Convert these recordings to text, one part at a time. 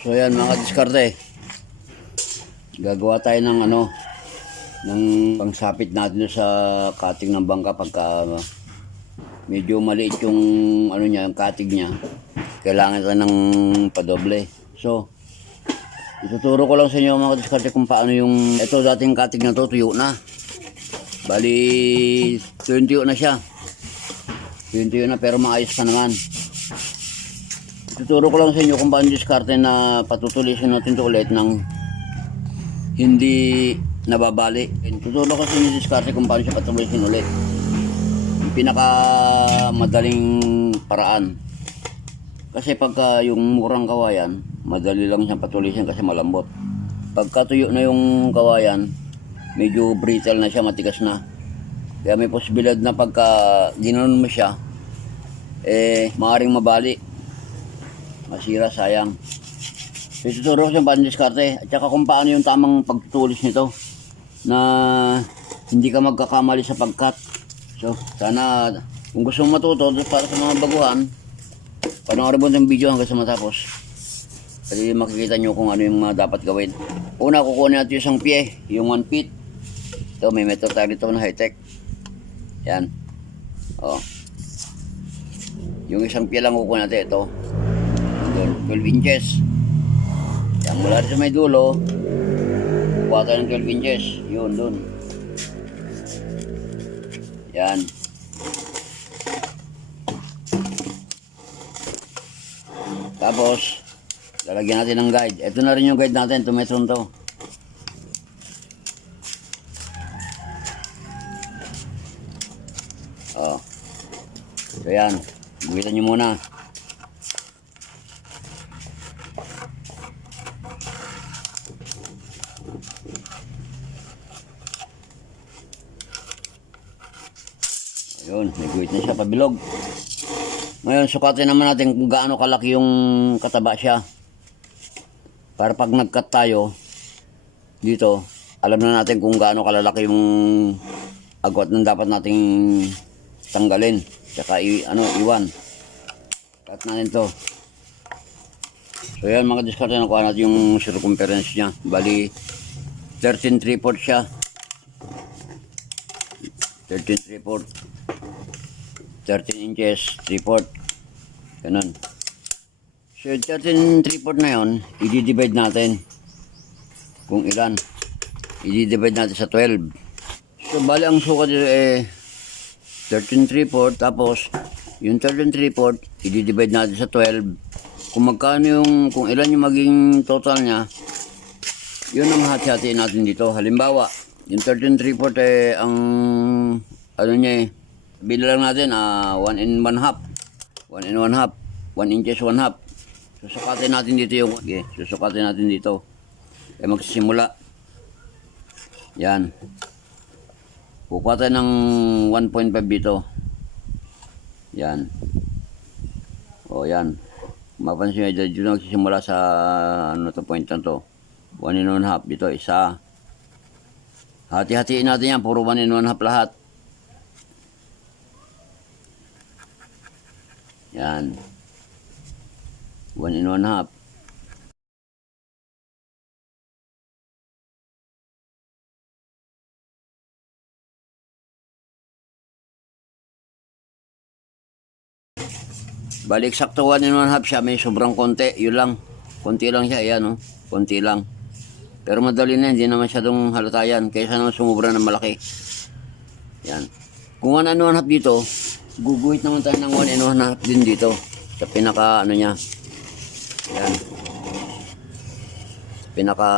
So yan mga diskarte. Gagawa tayo ng ng pangsapit natin sa cutting ng bangka pagka medyo maliit yung yung cutting niya. Kailangan tayo ng padoble. So, ituturo ko lang sa inyo mga diskarte kung paano yung ito dating cutting na to tuyo na. Bali, tuyo na siya. Tuyo na pero maayos pa naman. Tuturo ko lang sa inyo kung paano diskarte na patutulisin natin ito ulit ng hindi nababali. Tuturo ko sa inyo diskarte kung paano siya patutulisin ulit. Yung pinakamadaling paraan. Kasi pagka yung murang kawayan, madali lang siyang patulisin kasi malambot. Pagka tuyo na yung kawayan, medyo brittle na siya, matigas na. Kaya may posibilidad na pagka ginanon mo siya, maaaring mabali. Masira, sayang. So, ituturo ko siyang paano diskarte. At saka kung paano yung tamang pagtutulis nito na hindi ka magkakamali sa pagkat. So, sana kung gusto mong matuto para sa mga baguhan, panoorin mo yung video hanggang sa matapos. Kasi makikita nyo kung ano yung mga dapat gawin. Una, kukunin natin yung isang pie, yung 1 feet. Ito, may method tayo dito na high-tech. Yan. O. Yung isang pie lang kukunin natin. Ito. 12 inches. Yan, mula rin sa may dulo, kuha tayo ng 12 inches. Yun, dun. Yan. Tapos, lalagyan natin ng guide. Ito na rin yung guide natin, 2 metron to. Oh. So yan, buwitan nyo muna. Ayun, may guhit na siya, pabilog. Ngayon, sukatin naman natin kung gaano kalaki yung kataba siya. Para pag nag-cut tayo, dito, alam na natin kung gaano kalalaki yung agwat na dapat nating tanggalin. Tsaka iwan. Cut natin to. So yan mga diskarte, nakuha natin yung circumference niya. Bali, 13/3 siya. 13/3. 13 inches, 3/4. Ganun. So, 13/3 na yun, i-divide natin kung ilan. I-divide natin sa 12. So, bali ang sukat dito 13/3. Tapos, yung 13/3, i-divide natin sa 12. Kung magkano kung ilan yung maging total niya, yun ang hati-hatiin natin dito. Halimbawa, yung 13/3 ang niya bilang natin 1 and 1/2. 1 and 1/2. 1 inches 1/2. Susukatin natin dito yung susukatin natin dito. Magsisimula. Yan. Kukuha tayo ng 1.5 dito. Yan. O yan. Mapansin nyo dito nagsisimula sa point na to. 1 and 1/2 dito. Isa. Hati-hatiin natin yan. Puro 1 and 1/2 lahat. Yan. 1 and 1/2. Balik sakto 1 and 1/2 siya. May sobrang konti. Yun lang. Konti lang siya. Ayan, konti lang. Pero madali na. Hindi naman masyadong halata yan. Kaysa naman sumubra ng malaki. Yan. Kung 1 and 1/2 dito, guguhit naman tayo ng 1 and 1/2 din dito. Sa pinaka niya. Yan. Sa pinaka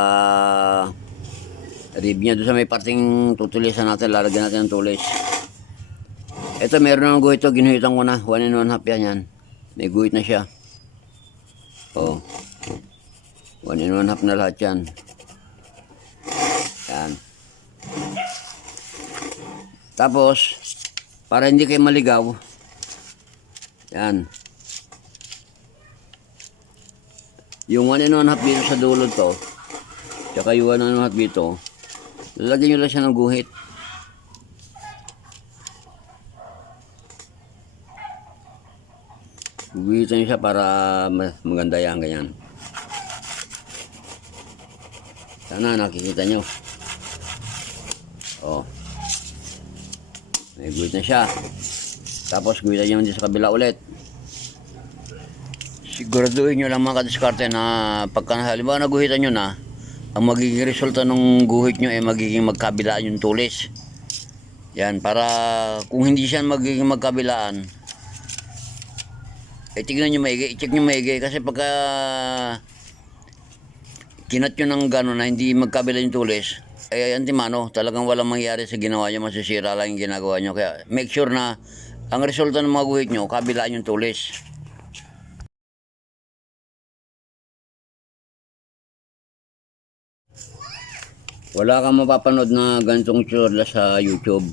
rib niya. Doon sa may parting tutulisan natin. Lalagyan natin ng tulis. Ito meron ng guhit ito. Ginuhitan ko na. 1 and 1/2 yan. May guhit na siya. Oh. 1 and 1/2 na lahat yan. Yan. Tapos, para hindi kayo maligaw, yan. Yung 1 and 1/2 dito sa dulo to, tsaka yung 1 and 1/2 dito, lalagyan nyo lang siya ng guhit. Guhitan nyo siya para maganda yan, ganyan. Sana nakikita nyo. Oh. May guhit na siya. Tapos guhitan nyo din sa kabila ulit. Siguraduhin nyo lang mga kadiskarte na pagka halimbawa naguhitan nyo na, ang magiging resulta ng guhit nyo ay magiging magkabilaan yung tulis. Yan, para kung hindi siya magiging magkabilaan, tignan nyo maigi, i-check nyo maigi. Kasi pagka kinat nyo ng gano'n na hindi magkabila yung tulis, ay antimano, talagang walang mangyari sa ginawa nyo, masisira lang yung ginagawa nyo. Kaya make sure na ang resulta ng mga guhit nyo, kabilaan yung tulis. Wala kang mapapanood na ganitong tutorial sa YouTube.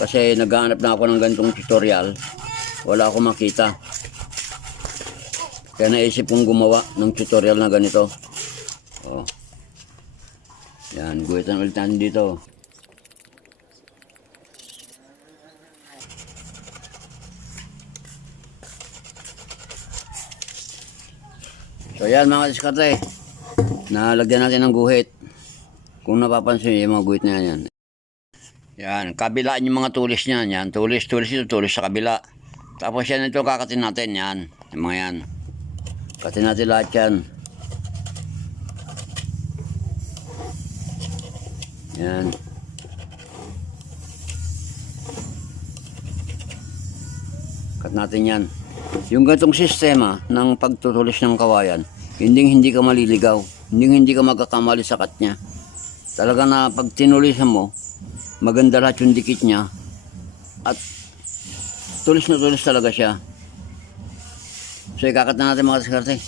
Kasi naghahanap na ako ng ganitong tutorial. Wala akong makita. Kaya naisip kong gumawa ng tutorial na ganito. Oh. Yan, guhitan ulit natin dito. So yan mga diskarte. Nalagyan natin ng guhit. Kung napapansin niyo yung mga guhit na yan. Yan, kabilaan yung mga tulis niyan. Yan, tulis ito, tulis sa kabila. Tapos yan ito kakatin natin. Yan, yung mga yan. Katin natin lahat yan. Yan. Kat natin yan. Yung ganitong sistema ng pagtutulis ng kawayan, hindi ka maliligaw. Hindi ka magkakamali sa kat niya. Talaga na pag tinulisan mo, maganda lahat yung dikit niya. At tulis na tulis talaga siya. So ikakat na natin mga diskarte.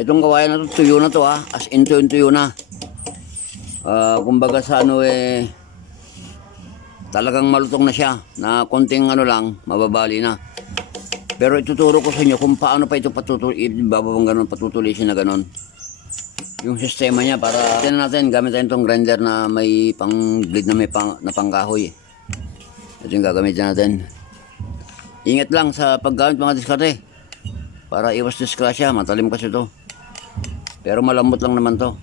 Itong kawayan na to, tuyo na to ha. As in tuyo na. Kumbaga sa ano talagang malutong na siya. Na konting ano lang, mababali na. Pero ituturo ko sa inyo kung paano pa ito patutulisin na ganon. Yung sistema niya para tingnan natin, gamit tayo itong grinder na may pang blade na may pangkahoy. Ito yung gagamitin natin. Ingat lang sa paggamit mga diskarte para iwas disgrasya. Matalim kasi ito, pero malambot lang naman to.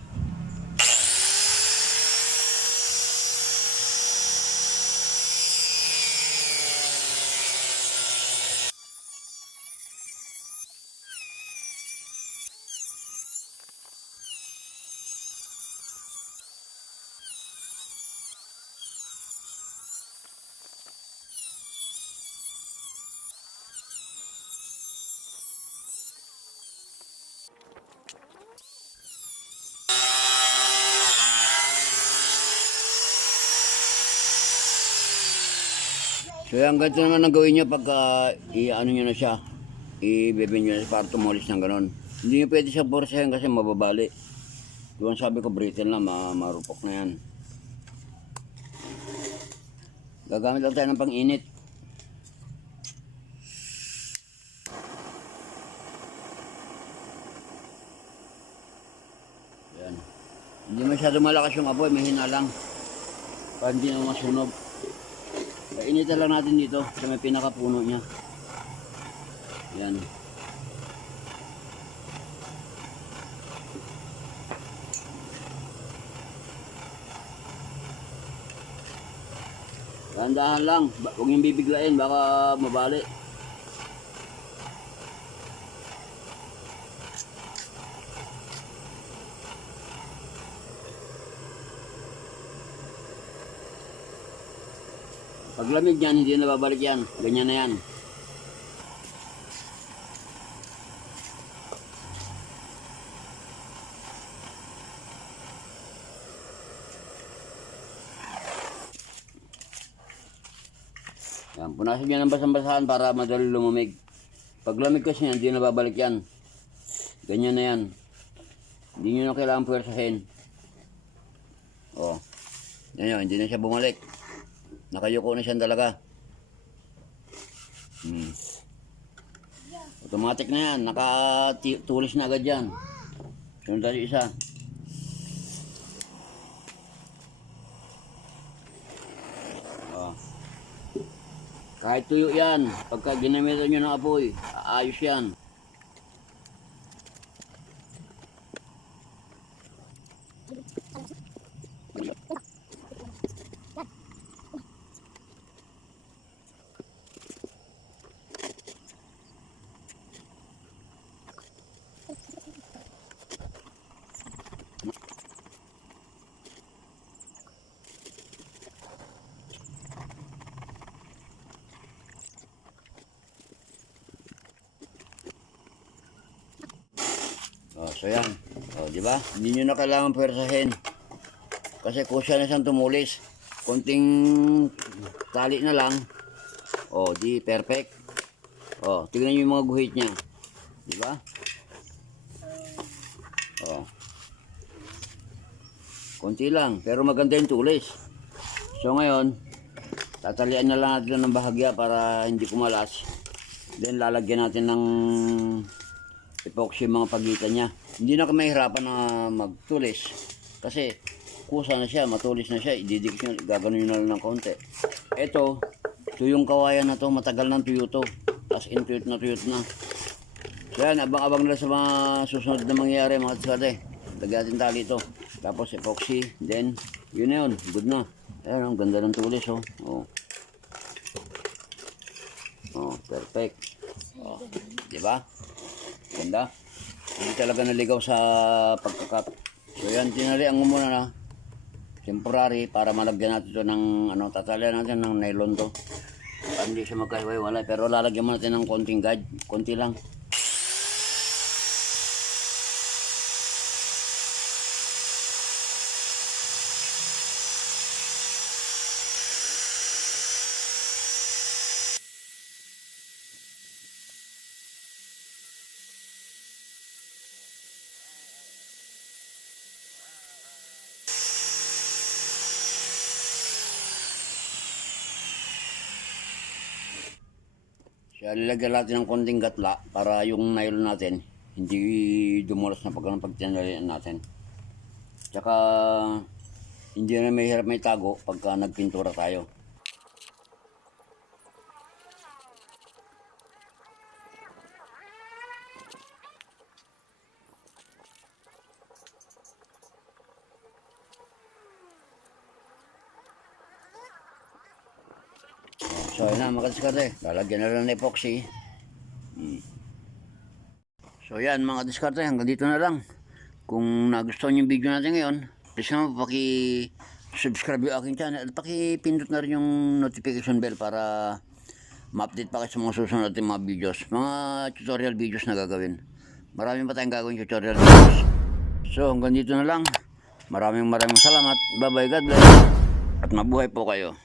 So yan, ganito naman ang gawin nyo pagka i-ano nyo na siya, i-bebe nyo na para tumulis ng ganon. Hindi nyo pwede siya borsahin kasi mababali. Doon sabi ko brittle na, marupok na yan. Gagamit lang tayo ng pang-init. Yan. Hindi masyado malakas yung apoy, mahina lang. Para hindi na masunog. Initan lang natin dito sa may pinakapuno niya. Yan. Dahan-dahan lang, huwag yung bibiglain, baka mabali. Pag lamig yan, hindi na babalik yan. Ganyan na yan. Yan, punasan nyo ng basang-basahan para madali lumamig. Pag lamig kasi yan, hindi na babalik yan. Ganyan na yan. Hindi nyo na kailangan puwersahin. O. Yan yun, hindi na siya bumalik. Nakayuko na siya talaga. Automatic na yan. Nakatulis na agad yan. Sunod tayo isa. Kahit tuyo yan, pagka ginamitan nyo ng apoy, aayos yan. Oh, so yan. Oh, di ba? Hindi nyo na kailangan pwersahin. Kasi kusya na siyang tumulis. Konting tali na lang. Oh, di perfect. Oh, tingnan nyo yung mga guhit niya. Di ba? Oh. Konti lang, pero maganda yung tulis. So ngayon, tatalian na lang natin ng bahagya para hindi kumalas. Then lalagyan natin ng epoxy mga pagitan niya. Hindi na kami mahirapan na magtulis. Kasi kusa na siya, matulis na siya. Ididikit nyo, gagano nyo na lang ng konti. Ito yung kawayan na to, matagal ng tuyo to. As in tuyot na. So yan, abang-abang na sa mga susunod na mangyayari mga diskarte. Lagyan natin tali ito. Tapos epoxy, then yun na yun, good na. Ayan, ang ganda ng tulis oh. Oh, perfect. Oh, di ba? Ganda. Hindi talaga naligaw sa pagkakat. So yan, tinalian ko muna na temporary para malagyan natin ito ng tatalian natin ng nylon to. Para hindi siya magkahiwa-hiwalay, pero lalagyan mo natin ng konting guide, konti lang. Kaya nilagyan natin ng konting gatla para yung nylon natin hindi dumulas na pag tinalian natin. Tsaka hindi na may hirap may tago pagka nagpintura tayo. So yun na mga diskarte, lalagyan na lang ng epoxy. So yan mga diskarte, hanggang dito na lang. Kung nagustuhan yung video natin ngayon, please naman paki-subscribe yung aking channel at paki-pindot na rin yung notification bell para ma-update pa kayo sa mga susunod natin mga videos. Mga tutorial videos na gagawin. Marami pa tayong gagawin tutorial videos. So hanggang dito na lang. Maraming salamat. Bye bye, God bless. At mabuhay po kayo.